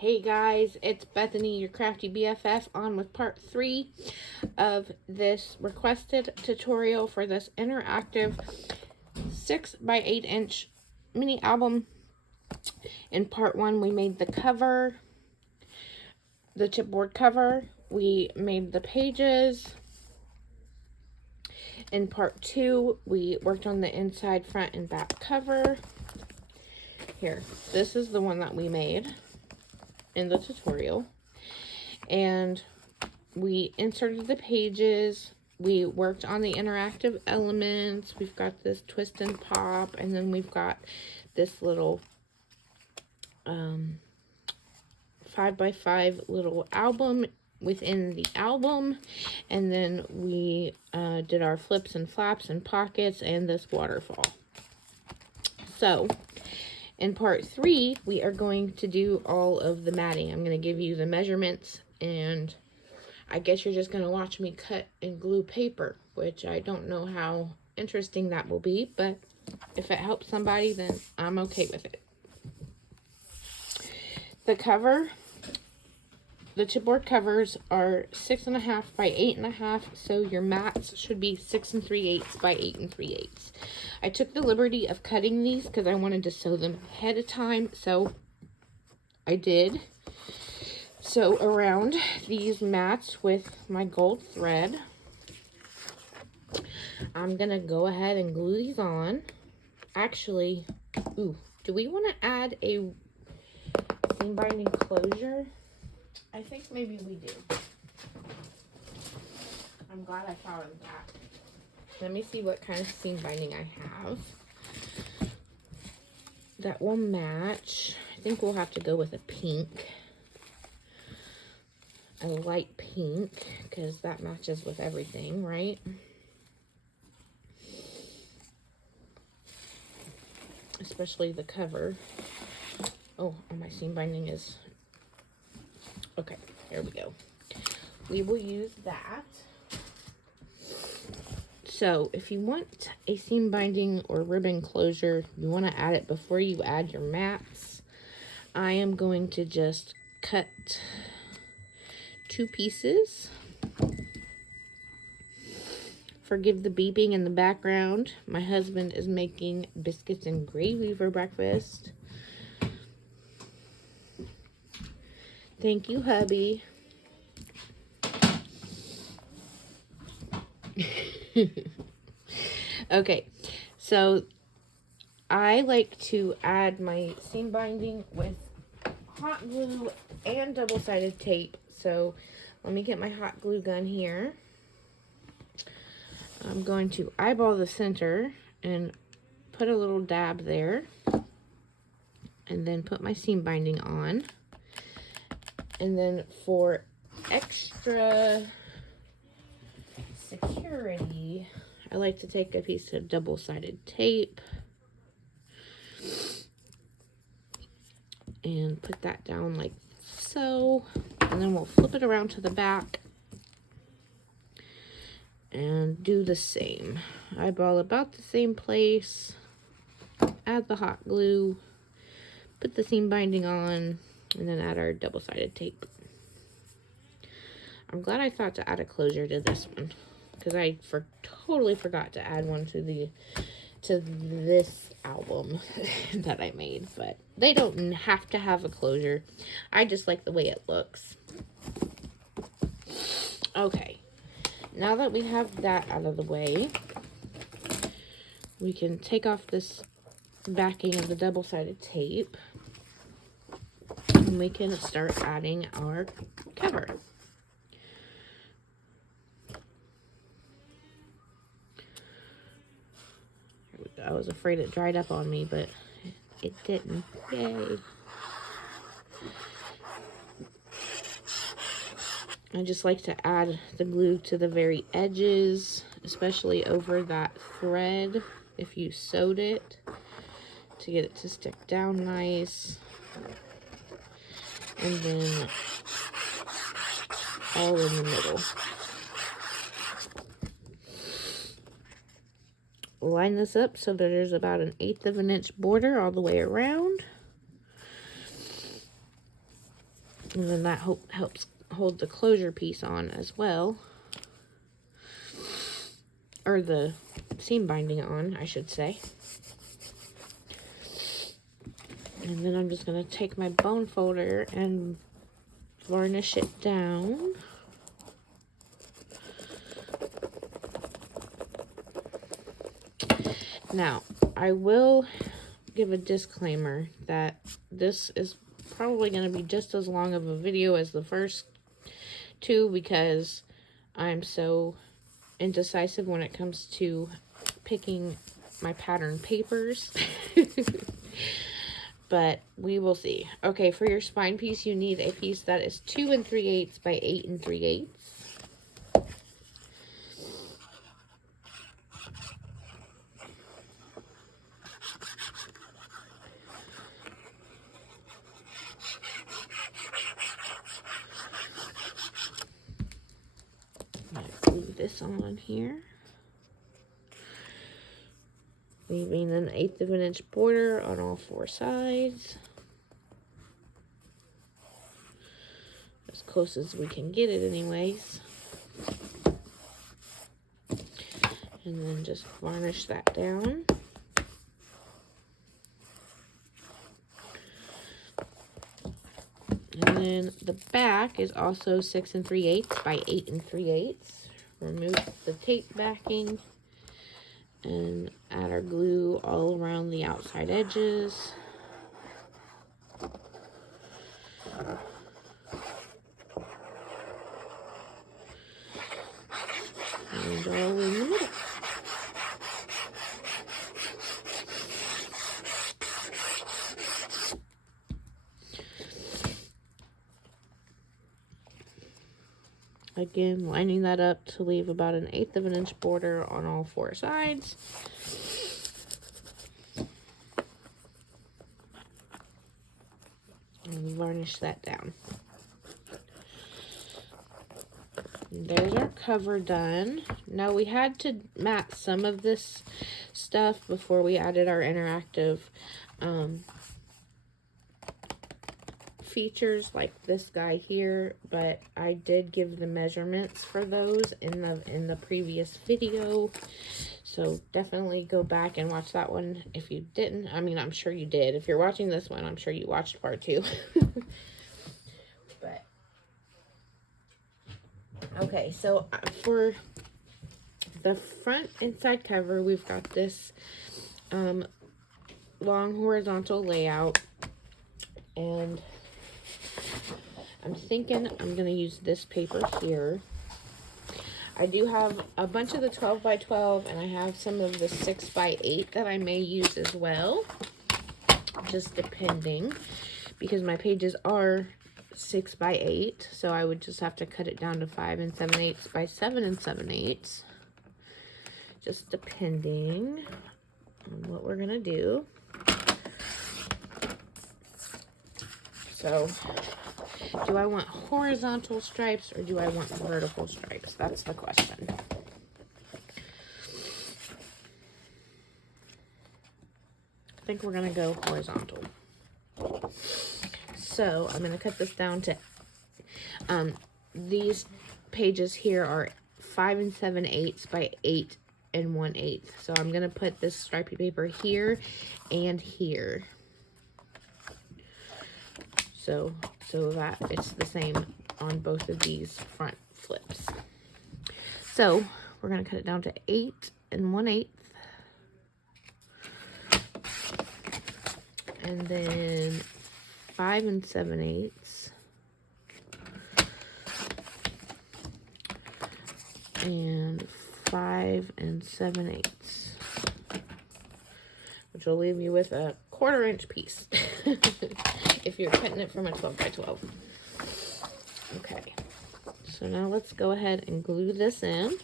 Hey guys, it's Bethany, your crafty BFF, on with part 3 of this requested tutorial for this interactive 6 by 8 inch mini album. In part 1, we made the cover, the chipboard cover. We made the pages. In part 2, we worked on the inside, front, and back cover. Here, this is the one that we made in the tutorial. And we inserted the pages. We worked on the interactive elements. We've got this twist and pop, and then we've got this little 5x5 little album within the album, and then we did our flips and flaps and pockets and this waterfall. So in part 3, we are going to do all of the matting. I'm going to give you the measurements, and I guess you're just going to watch me cut and glue paper, which I don't know how interesting that will be, but if it helps somebody, then I'm okay with it. The cover, the chipboard covers are 6.5 by 8.5, so your mats should be 6 3/8 by 8 3/8. I took the liberty of cutting these because I wanted to sew them ahead of time, so I did. So around these mats with my gold thread, I'm gonna go ahead and glue these on. Actually, do we want to add a seam binding closure? I think maybe we do. I'm glad I thought of that. Let me see what kind of seam binding I have that will match. I think we'll have to go with a pink. A light pink, because that matches with everything, right? Especially the cover. Oh, my seam binding is... Okay, here we go. We will use that. So, if you want a seam binding or ribbon closure, you want to add it before you add your mats. I am going to just cut 2 pieces. Forgive the beeping in the background. My husband is making biscuits and gravy for breakfast. Thank you, hubby. Okay, so I like to add my seam binding with hot glue and double-sided tape. So let me get my hot glue gun here. I'm going to eyeball the center and put a little dab there, and then put my seam binding on. And then for extra security, I like to take a piece of double-sided tape and put that down like so, and then we'll flip it around to the back and do the same. Eyeball about the same place, add the hot glue, put the seam binding on, and then add our double-sided tape. I'm glad I thought to add a closure to this one, because I totally forgot to add one to this album that I made, but they don't have to have a closure. I just like the way it looks. Okay, now that we have that out of the way, we can take off this backing of the double-sided tape, and we can start adding our cover. I was afraid it dried up on me, but it didn't. Yay. I just like to add the glue to the very edges, especially over that thread if you sewed it, to get it to stick down nice. And then all in the middle. Line this up so that there's about 1/8 of an inch border all the way around. And then that helps hold the closure piece on as well. Or the seam binding on, I should say. And then I'm just going to take my bone folder and varnish it down. Now, I will give a disclaimer that this is probably going to be just as long of a video as the first two because I'm so indecisive when it comes to picking my pattern papers. But we will see. Okay, for your spine piece, you need a piece that is 2 3/8 by 8 3/8. I'm going to glue this on here. Leaving an 1/8 of an inch border on all 4 sides. As close as we can get it anyways. And then just varnish that down. And then the back is also 6 3/8 by 8 3/8. Remove the tape backing and add our glue all around the outside edges. And all in the middle. Again, lining that up to leave about an 1/8 of an inch border on all 4 sides. And varnish that down. And there's our cover done. Now we had to mat some of this stuff before we added our interactive features like this guy here, but I did give the measurements for those in the previous video, so definitely go back and watch that one if you didn't. I mean, I'm sure you did. If you're watching this one, I'm sure you watched part 2. But okay, so for the front and side cover, we've got this long horizontal layout, and I'm thinking I'm going to use this paper here. I do have a bunch of the 12 by 12, and I have some of the 6 by 8 that I may use as well, just depending, because my pages are 6 by 8, so I would just have to cut it down to 5 7/8 by 7 7/8, just depending on what we're going to do. So, do I want horizontal stripes or do I want vertical stripes? That's the question. I think we're going to go horizontal. So, I'm going to cut this down to, these pages here are 5 7/8 by 8 1/8. So, I'm going to put this stripy paper here and here. So that it's the same on both of these front flips. So we're going to cut it down to 8 1/8. And then 5 7/8. And 5 7/8. Which will leave you with a 1/4 inch piece. If you're cutting it from a 12 by 12. Okay, so now let's go ahead and glue this in.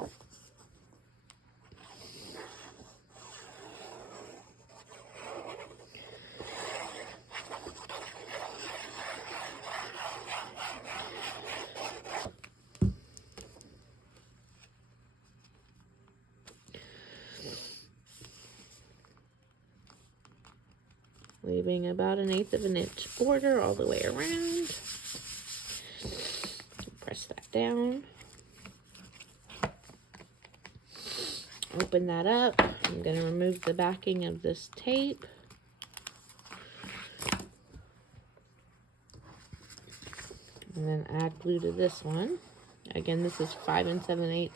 Leaving about an 1/8 of an inch border all the way around. Press that down. Open that up. I'm going to remove the backing of this tape. And then add glue to this one. Again, this is 5 7/8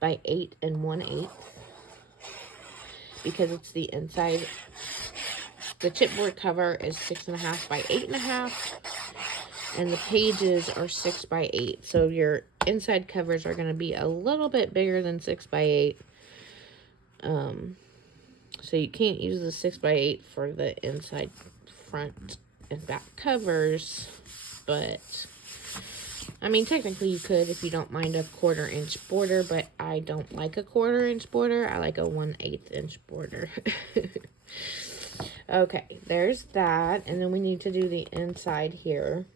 by 8 1/8. Because it's the inside. The chipboard cover is 6.5 by 8.5. And the pages are 6 by 8. So your inside covers are going to be a little bit bigger than 6 by 8. So you can't use the 6 by 8 for the inside, front, and back covers. But, I mean, technically you could if you don't mind a 1/4 inch border. But I don't like a 1/4 inch border. I like a 1/8 inch border. Okay, there's that. And then we need to do the inside here.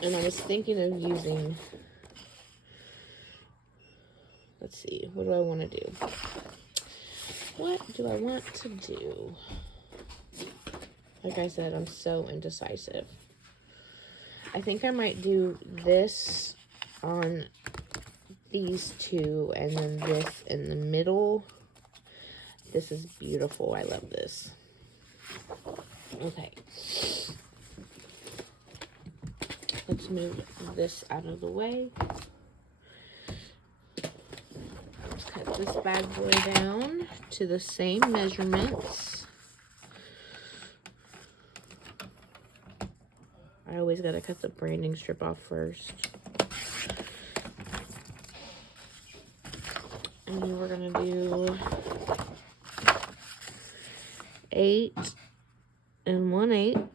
And I was thinking of using, let's see, what do I want to do? What do I want to do? Like I said, I'm so indecisive. I think I might do this on these two and then this in the middle. This is beautiful. I love this. Okay. Let's move this out of the way. Let's cut this bad boy down to the same measurements. I always gotta cut the branding strip off first. And then we're gonna do 8 1/8.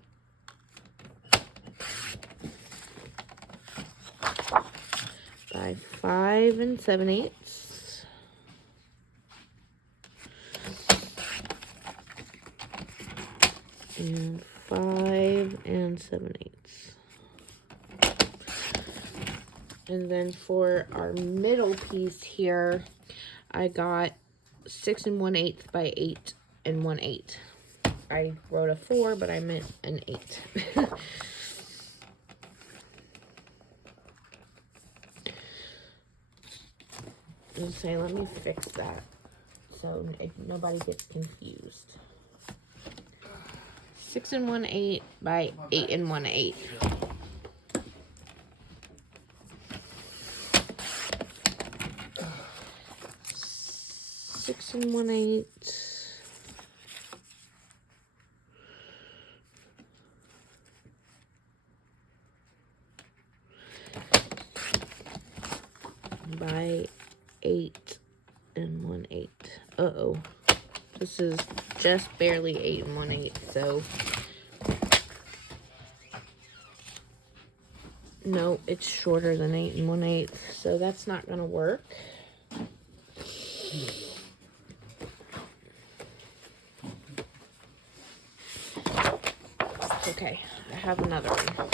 By 5 7/8. And 5 7/8. And then for our middle piece here, I got 6 1/8 by 8 1/8. I wrote a 4, but I meant an 8. And say, let me fix that so nobody gets confused. 6 1/8 by 8 1/8. Six 1/8. By 8 1/8. Uh-oh. This is just barely 8 1/8, so no, it's shorter than 8 1/8, so that's not gonna work. Okay, I have another one.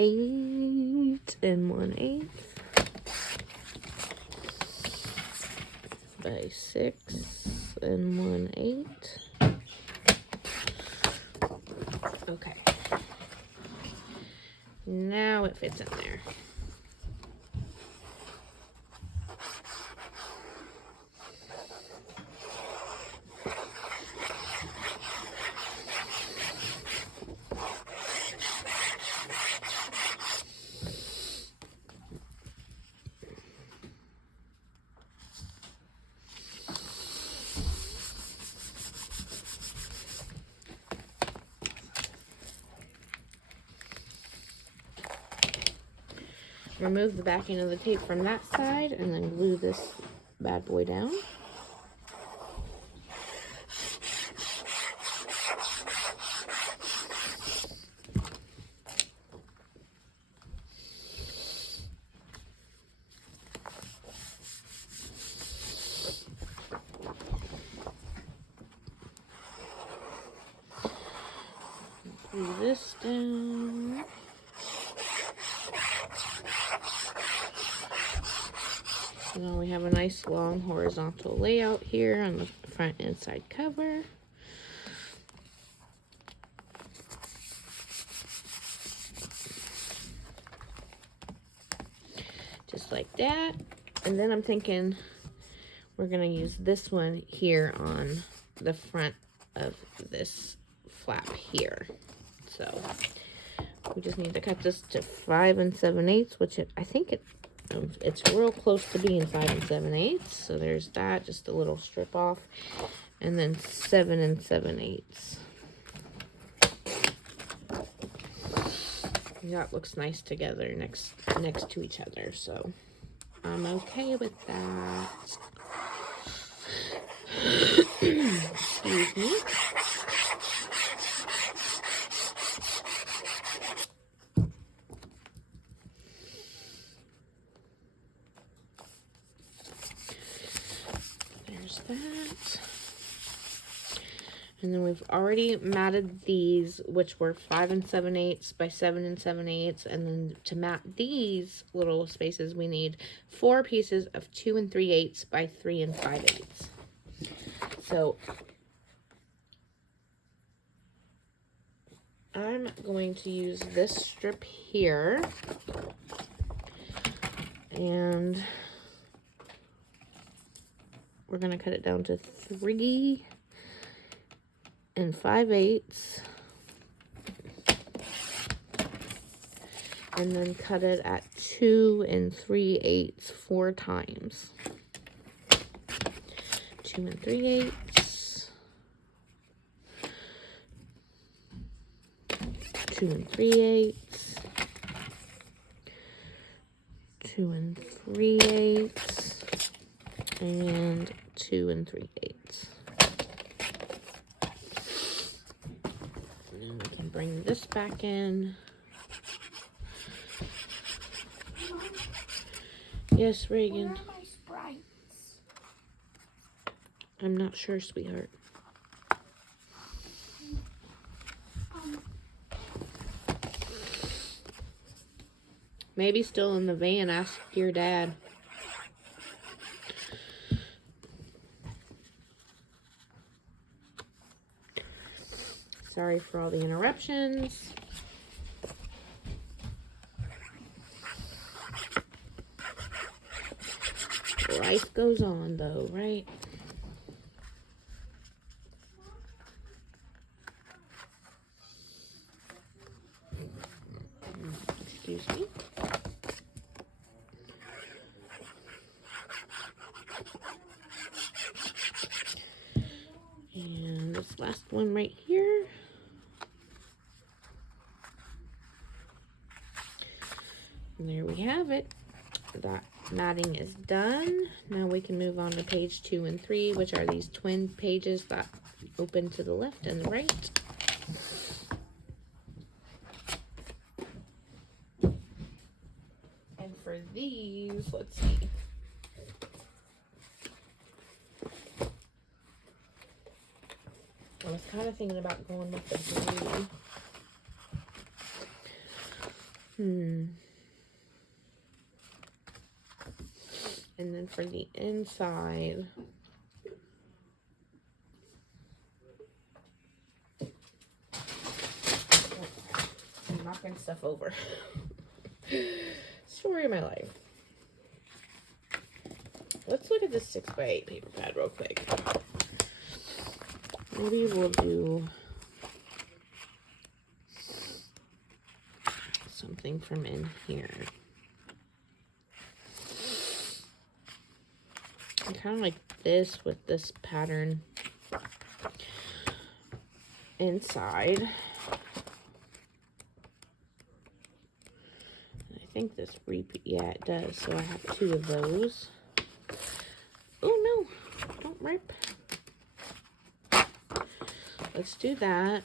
Eight 1/8 by 6 1/8. Okay. Now it fits in there. Remove the backing of the tape from that side and then glue this bad boy down. Glue this down. Now we have a nice long horizontal layout here on the front and side cover. Just like that. And then I'm thinking we're gonna use this one here on the front of this flap here. So we just need to cut this to 5 7/8, which I think it's real close to being 5 7/8. So there's that, just a little strip off, and then 7 7/8. That looks nice together next to each other, so I'm okay with that. Excuse me. There's that. And then we've already matted these, which were 5 7/8 by 7 7/8. And then to mat these little spaces, we need 4 pieces of 2 3/8 by 3 5/8. So I'm going to use this strip here, and we're going to cut it down to 3 5/8, and then cut it at 2 3/8 4 times. 2 3/8, 2 3/8, 2 3/8, and 2 3/8. And we can bring this back in. Yes, Reagan. Where are my sprites? I'm not sure, sweetheart. Maybe still in the van. Ask your dad. Sorry for all the interruptions. Life goes on, though, right? Excuse me. And this last one right here. And there we have it. That matting is done. Now we can move on to page 2 and 3, which are these twin pages that open to the left and the right. And for these, let's see. I was kind of thinking about going with the blue. And then for the inside, I'm knocking stuff over. Story of my life. Let's look at this 6x8 paper pad real quick. Maybe we'll do something from in here. I kind of like this with this pattern inside. I think this repeat, yeah, it does. So I have 2 of those. Oh no, don't rip. Let's do that.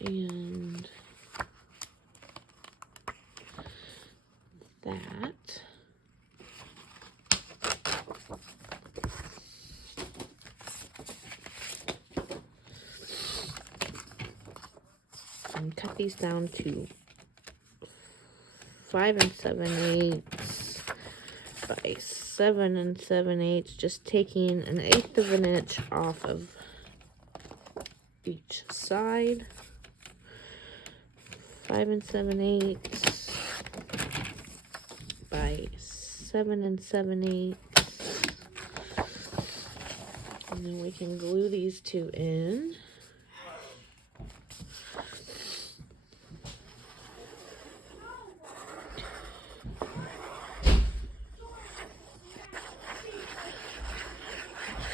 And that. And cut these down to 5 7/8 by 7 7/8, just taking 1/8 of an inch off of each side. 5 7/8 by 7 7/8, and then we can glue these two in.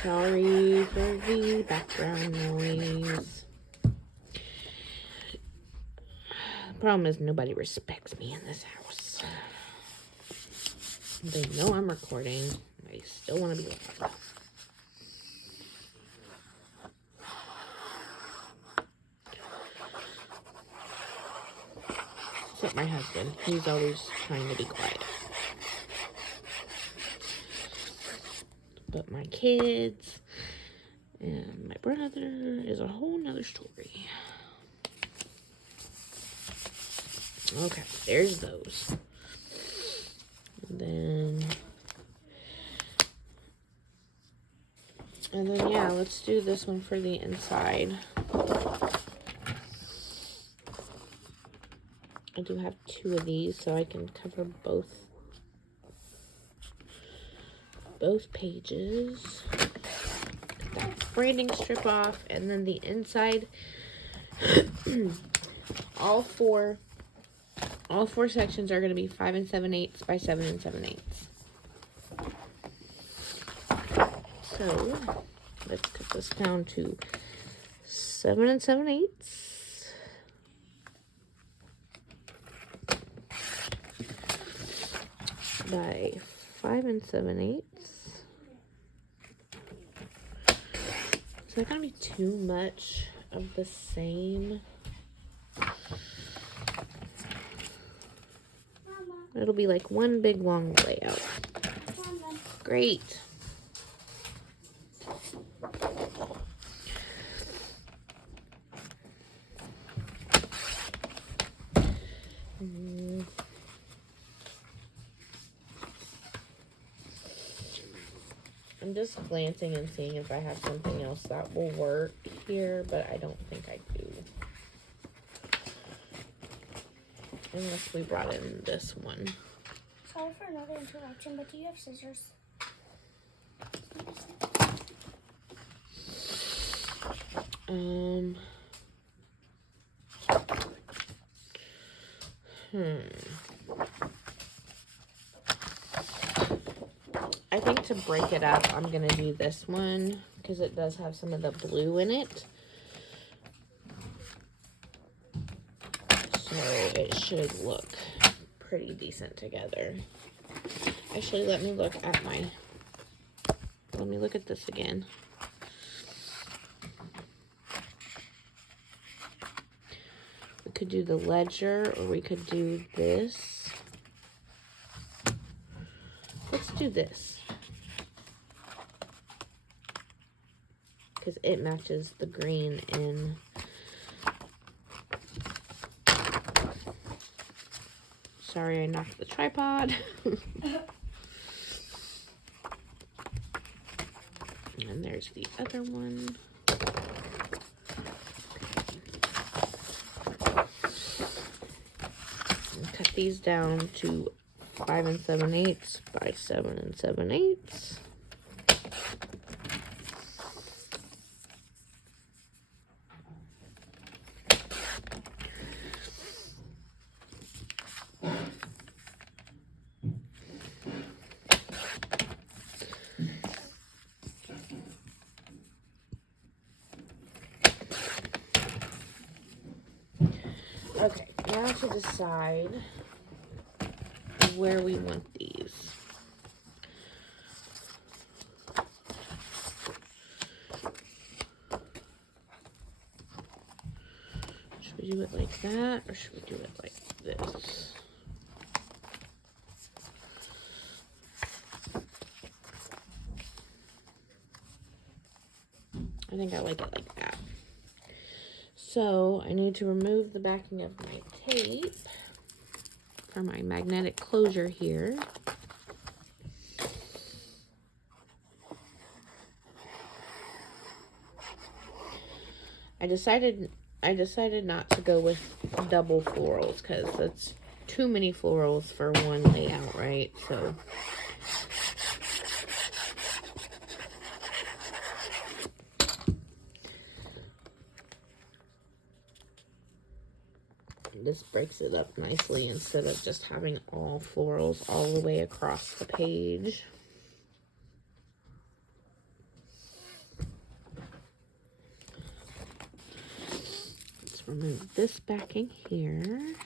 Sorry for the background noise. The problem is nobody respects me in this house. They know I'm recording. I still want to be loud. Except my husband. He's always trying to be quiet. But my kids and my brother is a whole nother story. Okay, there's those. And then yeah, let's do this one for the inside. I do have 2 of these, so I can cover both pages. Get that branding strip off, and then the inside, all four sections are going to be 5 7/8 by 7 7/8. So let's cut this down to 7 7/8 by 5 7/8. Is that gonna be too much of the same? It'll be like one big long layout. Great. I'm just glancing and seeing if I have something else that will work here, but I don't think I do. Unless we brought in this one. Sorry for another interruption, but do you have scissors? I think to break it up, I'm going to do this one because it does have some of the blue in it. So it should look pretty decent together. Actually, let me look at this again. We could do the ledger, or we could do this. Let's do this, because it matches the green in. Sorry, I knocked the tripod. And there's the other one. And cut these down to 5 7/8 by 7 7/8. Okay, now to decide where we want these. Should we do it like that, or should we do it like this? I think I like it like that. So I need to remove the backing of my tape. for my magnetic closure here. I decided not to go with double florals because that's too many florals for one layout, right? So this breaks it up nicely instead of just having all florals all the way across the page. Let's remove this backing here.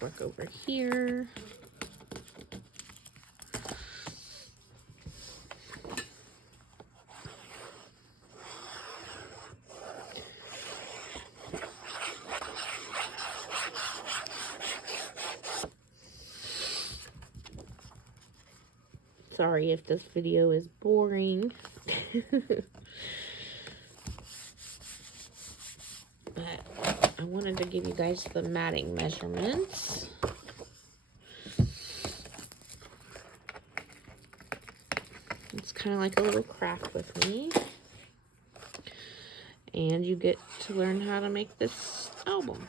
Work over here. Sorry if this video is boring. But I wanted to give you guys the matting measurements. It's kind of like a little craft with me. And you get to learn how to make this album.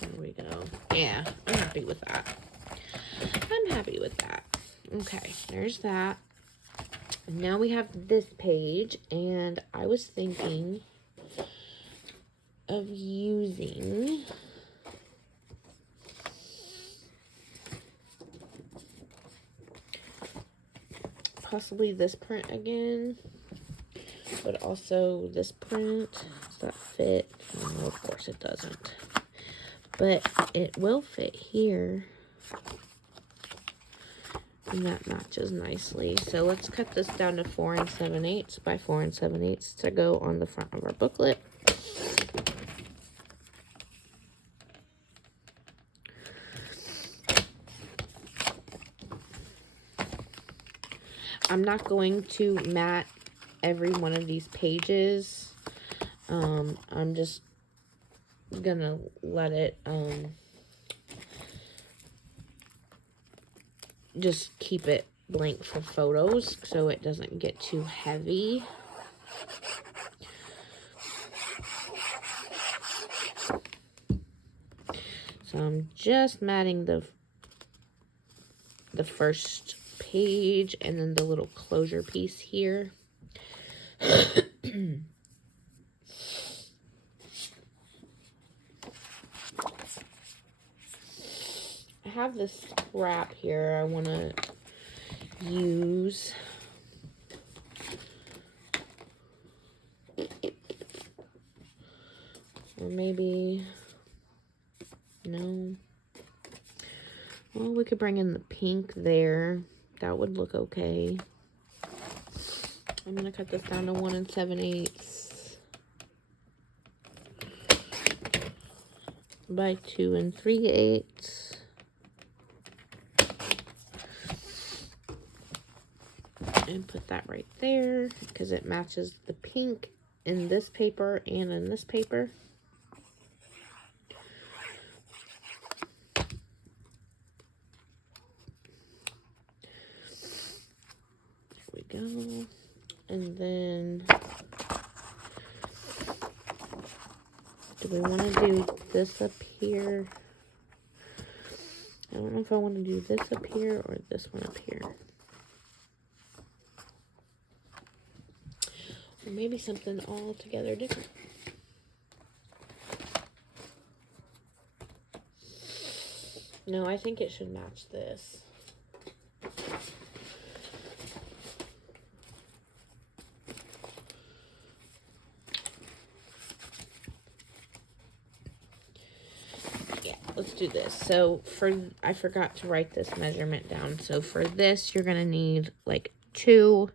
There we go. Yeah, I'm happy with that. I'm happy with that. Okay, there's that. And now we have this page, and I was thinking of using possibly this print again, but also this print. Does that fit? No, of course it doesn't. But it will fit here. And that matches nicely. So let's cut this down to 4 7/8 by 4 7/8 to go on the front of our booklet. I'm not going to mat every one of these pages. I'm just gonna let it just keep it blank for photos so it doesn't get too heavy. So I'm just matting the first page and then the little closure piece here. I have this scrap here I want to use. Or maybe, no. Well, we could bring in the pink there. That would look okay. I'm going to cut this down to 1 7/8 by 2 3/8. And put that right there because it matches the pink in this paper and in this paper. There we go. And then do we want to do this up here? I don't know if I want to do this up here or this one up here. Or maybe something altogether different. No, I think it should match this. let's do this. So I forgot to write this measurement down. So for this, you're gonna need like 2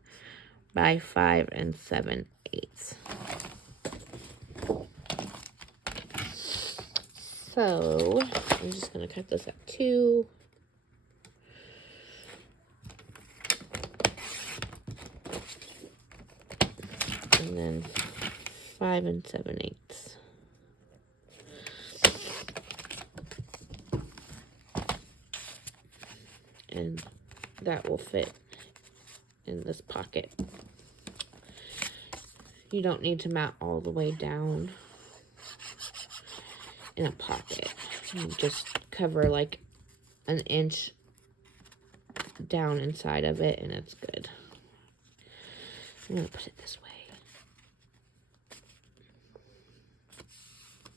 by 5 7/8. So I'm just gonna cut this at 2. And then 5 7/8. And that will fit in this pocket. You don't need to mat all the way down in a pocket. You just cover like an inch down inside of it and it's good. I'm gonna put it this way.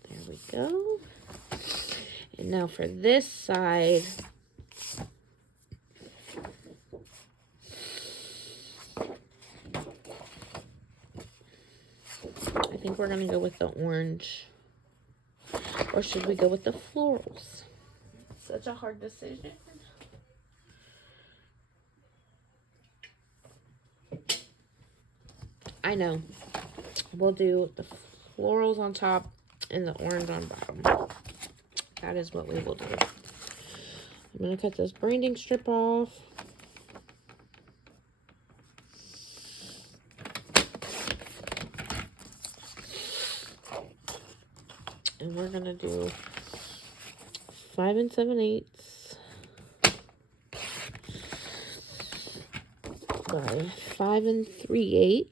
There we go. And now for this side, I think we're gonna go with the orange. Or should we go with the florals? Such a hard decision. I know. We'll do the florals on top and the orange on bottom. That is what we will do. I'm going to cut this branding strip off. And we're going to do 5 7/8 by 5 3/8.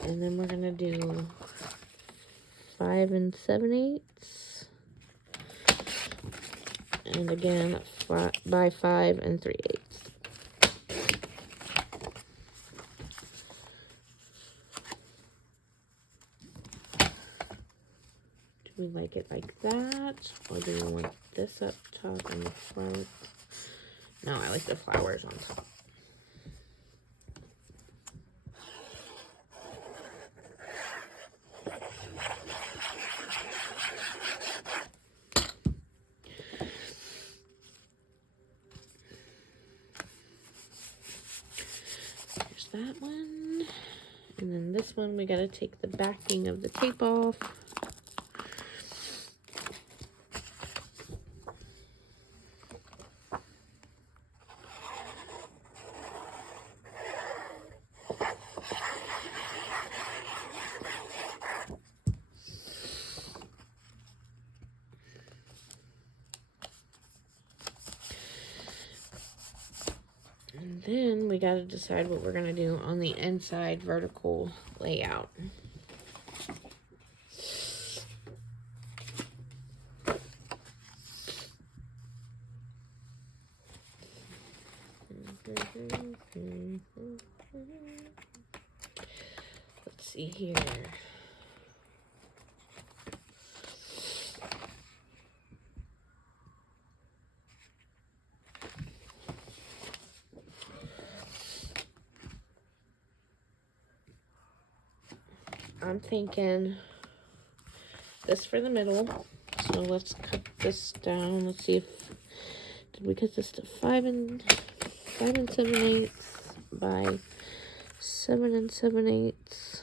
And then we're going to do 5 7/8. And again, by 5 3/8. Do we like it like that? Or do we want this up top and the front? No, I like the flowers on top. That one, and then this one we got to take the backing of the tape off. And then we got to decide what we're going to do on the inside vertical layout. Let's see here. I'm thinking this for the middle. So let's cut this down. Let's see if, did we cut this to 5 7/8 by 7 7/8.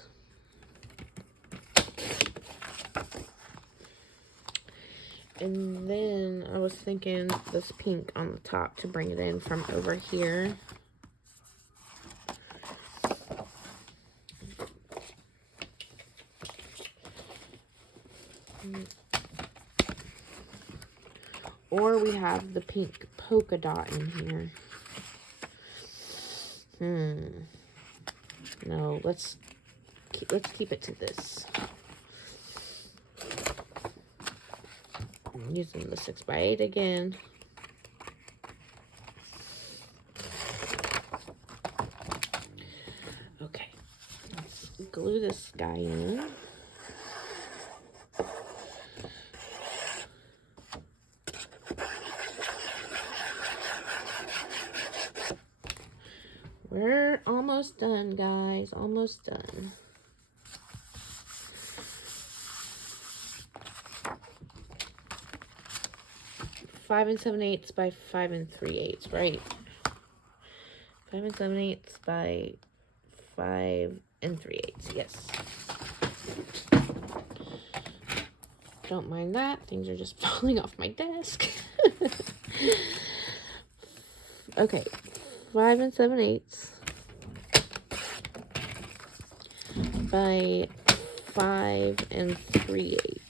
And then I was thinking this pink on the top to bring it in from over here. Or we have the pink polka dot in here. No, let's keep it to this. I'm using the 6x8 again. Okay, let's glue this guy in. Where almost done, guys. Almost done. Five and 7/8 by 5 and 3/8, right? 5 and 7/8 by 5 and 3/8, yes. Don't mind that. Things are just falling off my desk. Okay, 5 and 7/8 by 5 and 3/8.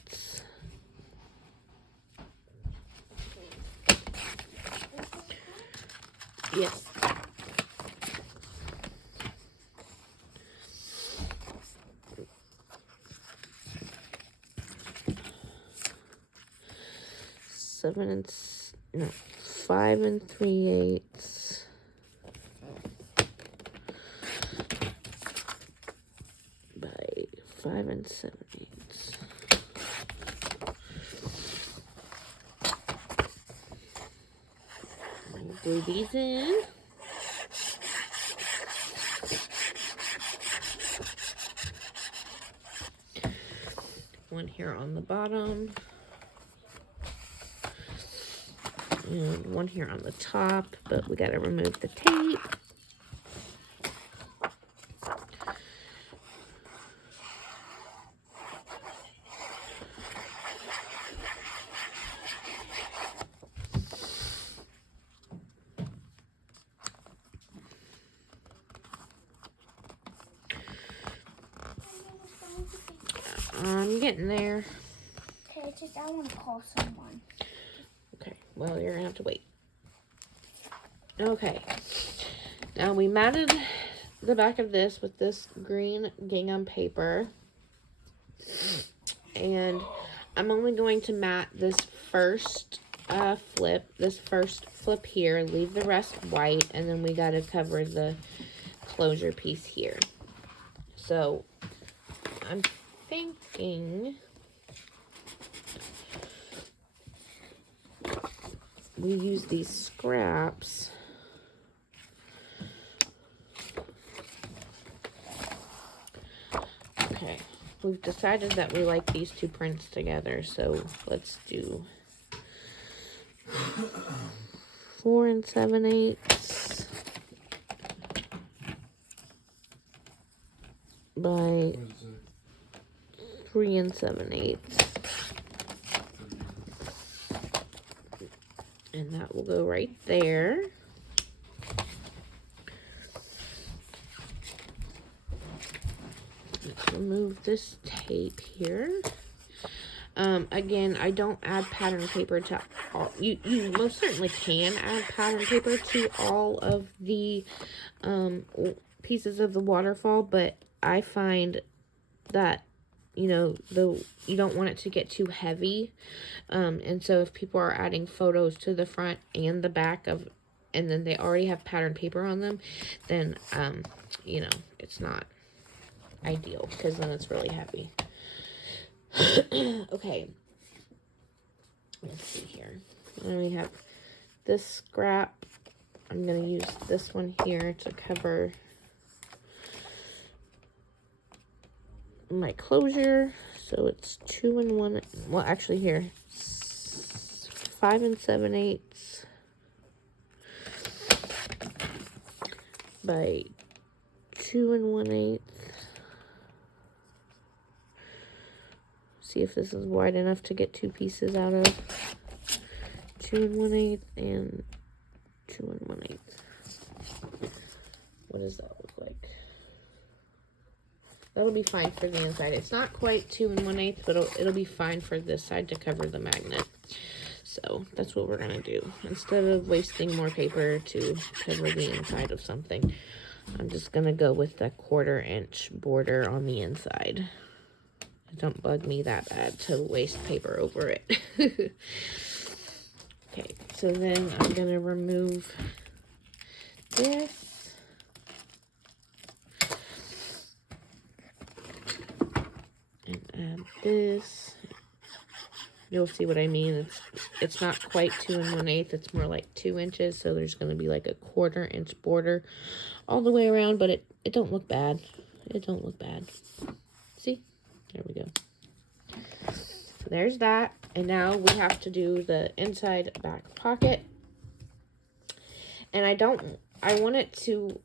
Yes. No, 5 and 3/8 by 5 and 7/8. Glue these in. One here on the bottom. And one here on the top, but we gotta remove the tape. I'm getting there. Okay, I want to call someone. Okay, well, you're gonna have to wait. Okay, now we matted the back of this with this green gingham paper, and I'm only going to mat this first flip here, leave the rest white, and then we gotta cover the closure piece here. So I'm thinking we use these scraps Okay, we've decided that we like these two prints together, so let's do 4 and 7/8 by 3 and 7/8, and that will go right there. Let's remove this tape here. Again, I don't add pattern paper to all. You most certainly can add pattern paper to all of the pieces of the waterfall, but I find that you don't want it to get too heavy, and so if people are adding photos to the front and the back of, and then they already have pattern paper on them, then it's not ideal because then it's really heavy. Okay, let's see here. Then we have this scrap. I'm going to use this one here to cover my closure. So it's 2 and 1. Well, actually here, 5 and 7/8 by 2 and 1/8. See if this is wide enough to get two pieces out of. 2 and 1/8 and 2 and 1/8. What does that look like? That'll be fine for the inside. It's not quite 2 and 1/8, but it'll be fine for this side to cover the magnet. So that's what we're gonna do. Instead of wasting more paper to cover the inside of something, I'm just gonna go with the 1/4 inch border on the inside. It don't bug me that bad to waste paper over it. Okay, so then I'm gonna remove this. And add this. You'll see what I mean. It's not quite 2 and 1/8. It's more like 2 inches. So there's going to be like a 1/4 inch border all the way around, but it don't look bad. It don't look bad. See? There we go. So there's that. And now we have to do the inside back pocket. And I want it to,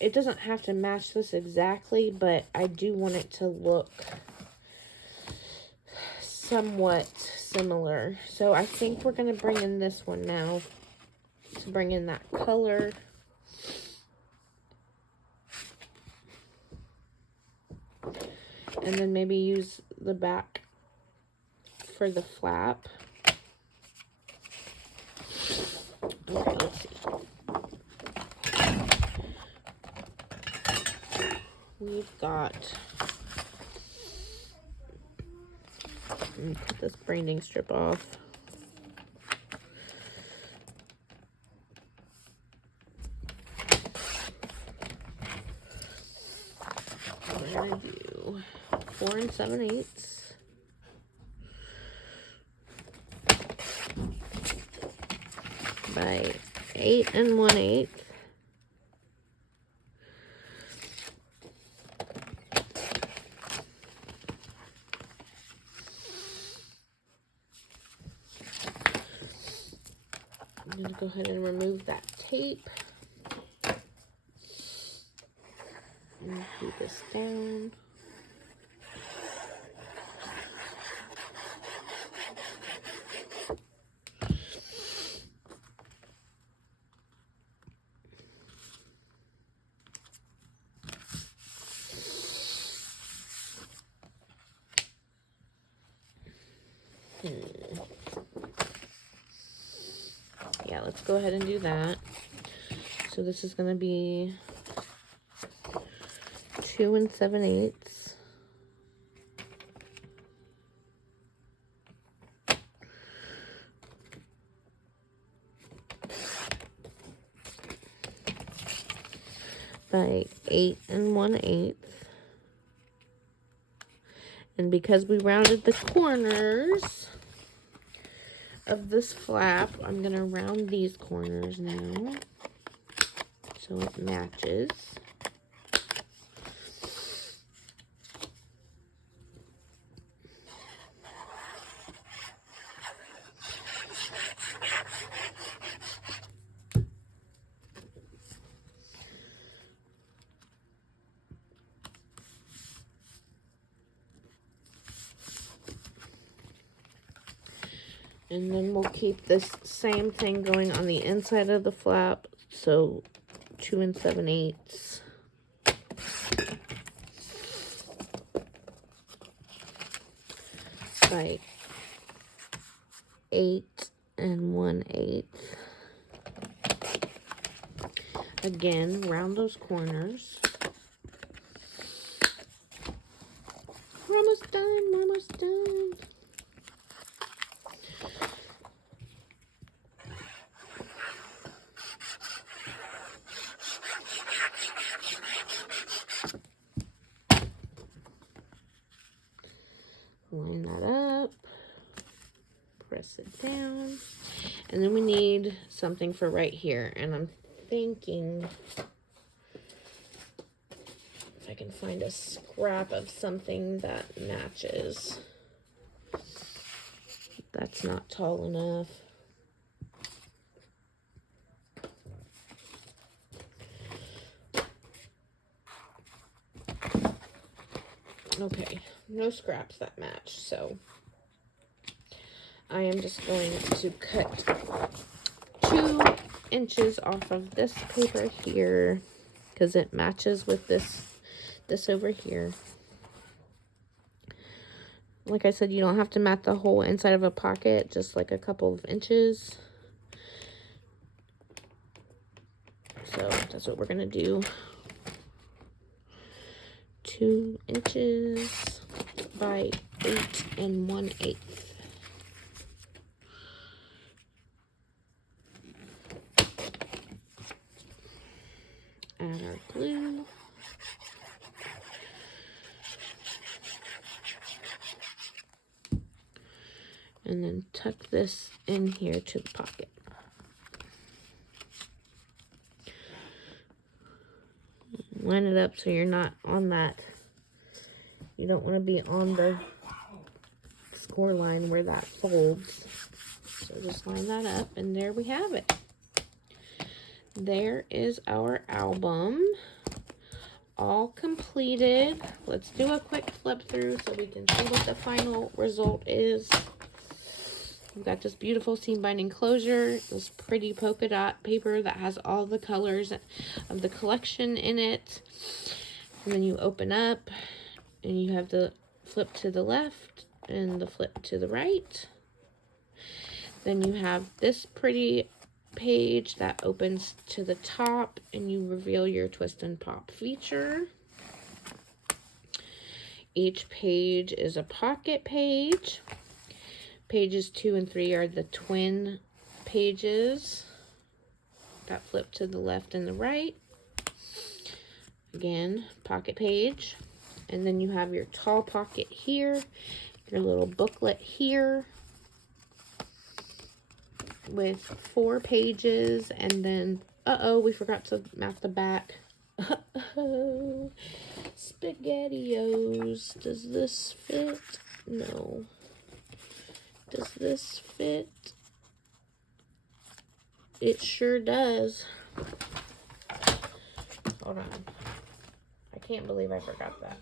it doesn't have to match this exactly, but I do want it to look somewhat similar. So I think we're going to bring in this one now to bring in that color. And then maybe use the back for the flap. Okay, let's see. We've got, let me put this branding strip off. We're gonna do 4 7/8 by 8 1/8. I'm going to go ahead and remove that tape. And glue this down. Yeah, let's go ahead and do that. So this is going to be 2 7/8. By 8 1/8. And because we rounded the corners of this flap, I'm going to round these corners now so it matches. And then we'll keep this same thing going on the inside of the flap. So 2 7/8. By 8 1/8. Again, round those corners. We're almost done. We're almost done. Line that up, press it down, and then we need something for right here. And I'm thinking if I can find a scrap of something that matches. That's not tall enough. Okay, no scraps that match, so I am just going to cut 2 inches off of this paper here because it matches with this over here. Like I said, you don't have to mat the whole inside of a pocket, just like a couple of inches. So that's what we're gonna do. 2 inches by 8 1/8. Add our glue. And then tuck this in here to the pocket. line it up so you're not on that. You don't want to be on the score line where that folds. So just line that up, and there we have it. There is our album, all completed. Let's do a quick flip through so we can see what the final result is. We've got this beautiful seam binding closure, this pretty polka dot paper that has all the colors of the collection in it. And then you open up and you have the flip to the left and the flip to the right. Then you have this pretty page that opens to the top and you reveal your twist and pop feature. Each page is a pocket page. Pages 2 and 3 are the twin pages that flip to the left and the right. Again, pocket page. And then you have your tall pocket here, your little booklet here with 4 pages, and then, we forgot to map the back. SpaghettiOs. Does this fit? No. Does this fit? It sure does. Hold on. I can't believe I forgot that.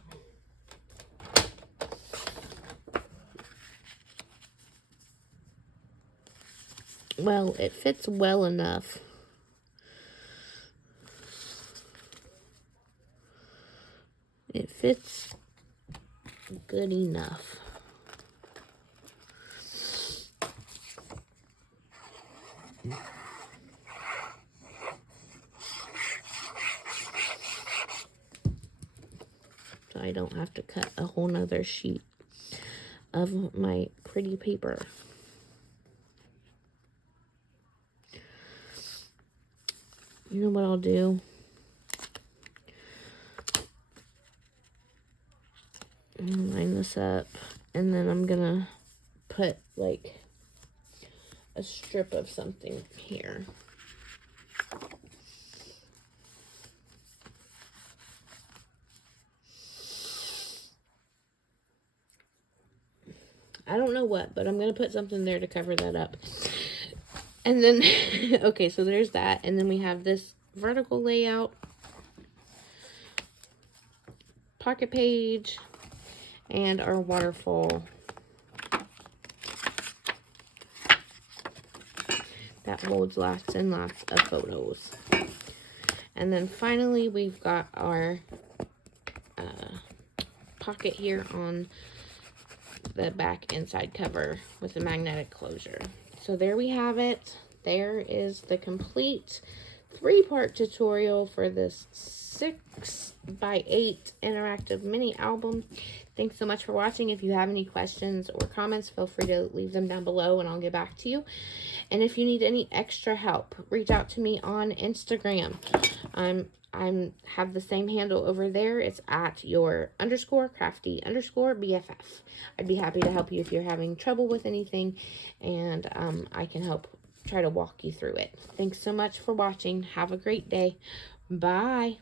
Well, it fits well enough. It fits good enough. So I don't have to cut a whole nother sheet of my pretty paper. You know what I'll do? Line this up, and then I'm gonna put like a strip of something here. I don't know what, but I'm gonna put something there to cover that up. And then, okay, so there's that. And then we have this vertical layout, pocket page, and our waterfall. That holds lots and lots of photos. And then finally, we've got our pocket here on the back inside cover with the magnetic closure. So there we have it. There is the complete 3-part tutorial for this 6x8 interactive mini album. Thanks so much for watching. If you have any questions or comments, feel free to leave them down below and I'll get back to you. And if you need any extra help, reach out to me on Instagram. I have the same handle over there. It's at your_crafty_BFF. I'd be happy to help you if you're having trouble with anything, and I can help try to walk you through it. Thanks so much for watching. Have a great day. Bye.